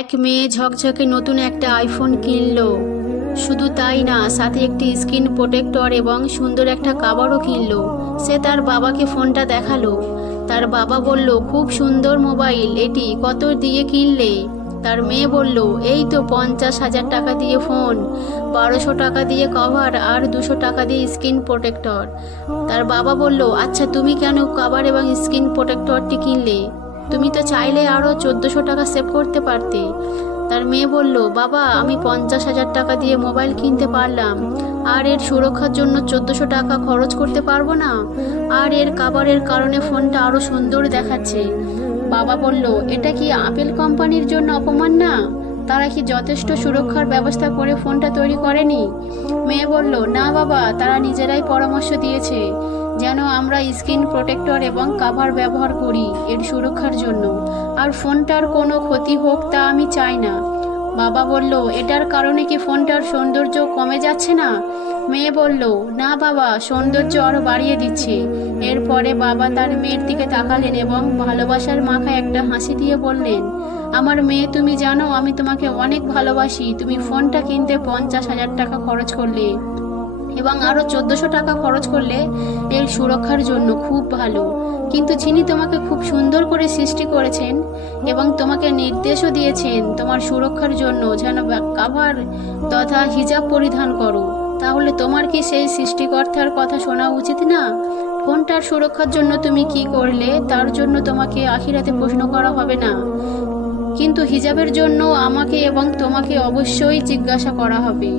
এক মেয়ে ঝকঝকে নতুন একটা আইফোন কিনলো। শুধু তাই না, সাথে একটি স্ক্রিন প্রোটেক্টর এবং সুন্দর একটা কাভারও কিনলো। সে তার বাবাকে ফোনটা দেখালো। তার বাবা বলল, খুব সুন্দর মোবাইল, এটি কত দিয়ে কিনলে? তার মেয়ে বলল, এই তো 50,000 টাকা দিয়ে ফোন, 1200 টাকা দিয়ে কভার আর 200 টাকা দিয়ে স্ক্রিন প্রোটেক্টর। তার বাবা বলল, আচ্ছা তুমি কেন কভার এবং স্ক্রিন প্রোটেক্টরটি কিনলে? তুমি তো চাইলে আরও 1400 টাকা সেভ করতে পারতে। তার মেয়ে বলল, বাবা আমি 50,000 টাকা দিয়ে মোবাইল কিনতে পারলাম, আর এর সুরক্ষার জন্য 1400 টাকা খরচ করতে পারবো না? আর এর কাভারের কারণে ফোনটা আরও সুন্দর দেখাচ্ছে। বাবা বলল, এটা কি আপেল কোম্পানির জন্য অপমান না? তারা কি যথেষ্ট সুরক্ষার ব্যবস্থা করে ফোনটা তৈরি করেনি? মেয়ে বলল, না বাবা, তারা নিজেরাই পরামর্শ দিয়েছে যেন আমরা স্ক্রিন প্রোটেক্টর এবং কাভার ব্যবহার করি এর সুরক্ষার জন্য, আর ফোনটার কোনো ক্ষতি হোক তা আমি চাই না। বাবা বলল, এটার কারণে কি ফোনটার সৌন্দর্য কমে যাচ্ছে না? মেয়ে বলল, না বাবা, সৌন্দর্য আরও বাড়িয়ে দিচ্ছে। এরপরে বাবা তার মেয়ের দিকে তাকালেন এবং ভালোবাসার মাখায় একটা হাসি দিয়ে বললেন, আমার মেয়ে, তুমি জানো আমি তোমাকে অনেক ভালোবাসি। তুমি ফোনটা কিনতে 50,000 টাকা খরচ করলে এবং আরও 1400 টাকা খরচ করলে এর সুরক্ষার জন্য, খুব ভালো। কিন্তু যিনি তোমাকে খুব সুন্দর করে সৃষ্টি করেছেন এবং তোমাকে নির্দেশও দিয়েছেন তোমার সুরক্ষার জন্য যেন কাভার তথা হিজাব পরিধান করো, তাহলে তোমার কি সেই সৃষ্টিকর্তার কথা শোনা উচিত না? ফোনটার সুরক্ষার জন্য তুমি কি করলে তার জন্য তোমাকে আখিরাতে প্রশ্ন করা হবে না, কিন্তু হিজাবের জন্য আমাকে এবং তোমাকে অবশ্যই জিজ্ঞাসা করা হবে।